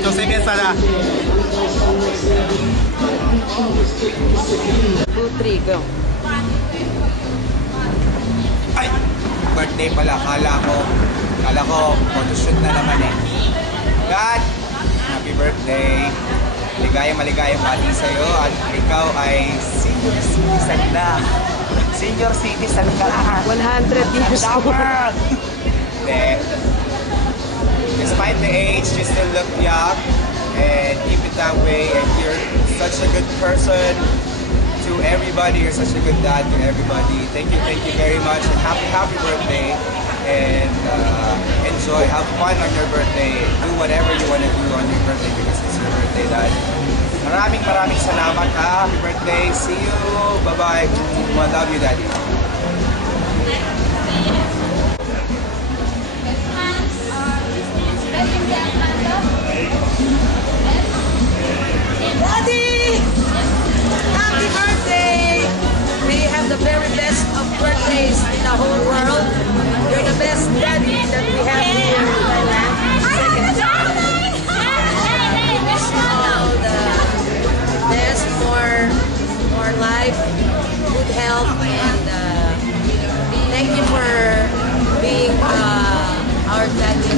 女性別皿。2, 3, go. Ay! Birthday pala. Kala ko, photoshoot na naman eh. God! Happy birthday! Maligayang bati sa'yo at ikaw ay senior citizen na. Senior citizen ka. 100 years old. Despite the age, you still look young and keep it that way, and you're such a good person to everybody. You're such a good dad to everybody. Thank you very much, and happy birthday, and enjoy, have fun on your birthday. Do whatever you want to do on your birthday because it's your birthday, Dad. Maraming salamat ha. Happy birthday. See you. Bye-bye. I love you, Daddy. Daddy! Happy birthday! May you have the very best of birthdays in the whole world. You're the best daddy that we have here in Thailand. All the best, more life, good health, and thank you for being our daddy.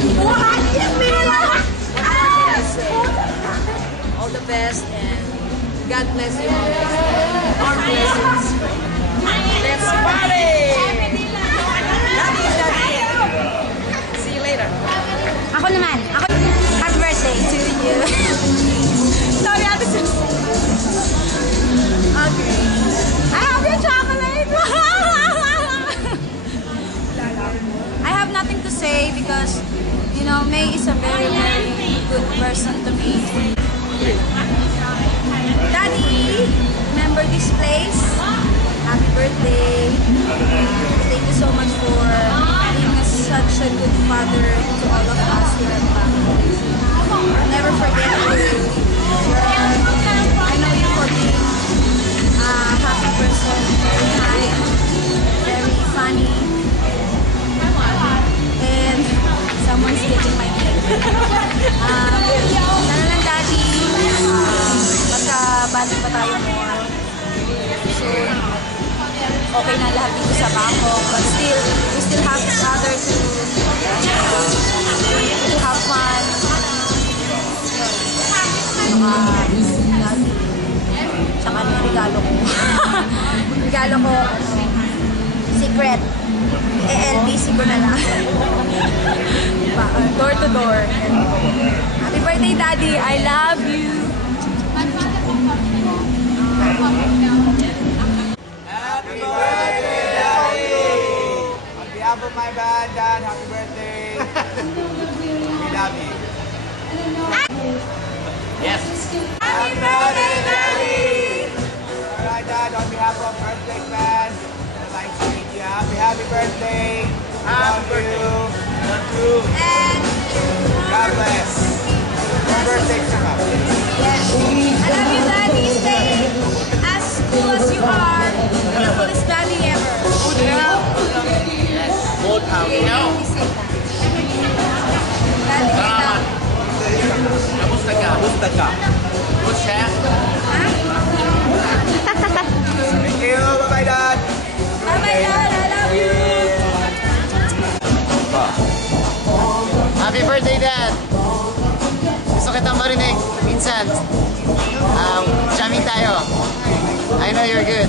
All the best, and God bless you always. Our blessings. Let's party! Happy daddy. See you later. Ako naman. Happy birthday to you. Sorry, Ate Sus. Okay. I have your chocolate. I have nothing to say because, you know, May is a very, very good person to me. Daddy, remember this place? Happy birthday. Thank you so much for being such a good father to all of us here at family. I'll never forget you. I know you for being a happy person, very kind, very funny, and someone's taking my cake. Sana lang, Daddy, magkabati pa tayo more. So, okay na lahat dito sa Bangkok, but still, we still have each other to have fun. Tsaka may regalo ko. Regalo ko, secret. LBC ko na lang. Door to door. Happy birthday, Daddy. I love you. Happy birthday, Daddy! On behalf of my band, Dad, happy birthday! We love you. Yes! Happy birthday, Daddy! Alright, Dad, on behalf of Earthquake Band, I'd like to meet you. Happy birthday! Love you. Love you. And God bless. Your birthday to come. yes, I love you, Daddy. Stay as cool as you are. You're the coolest daddy ever. Old house. Daddy, Kamusta ka? Kamusta ka? Good chef? Thank you. Bye-bye, Dad. bye-bye, Dad. I love you. Happy birthday, Dad! Gusto kitang marinig minsan. Jamming tayo. I know you're good.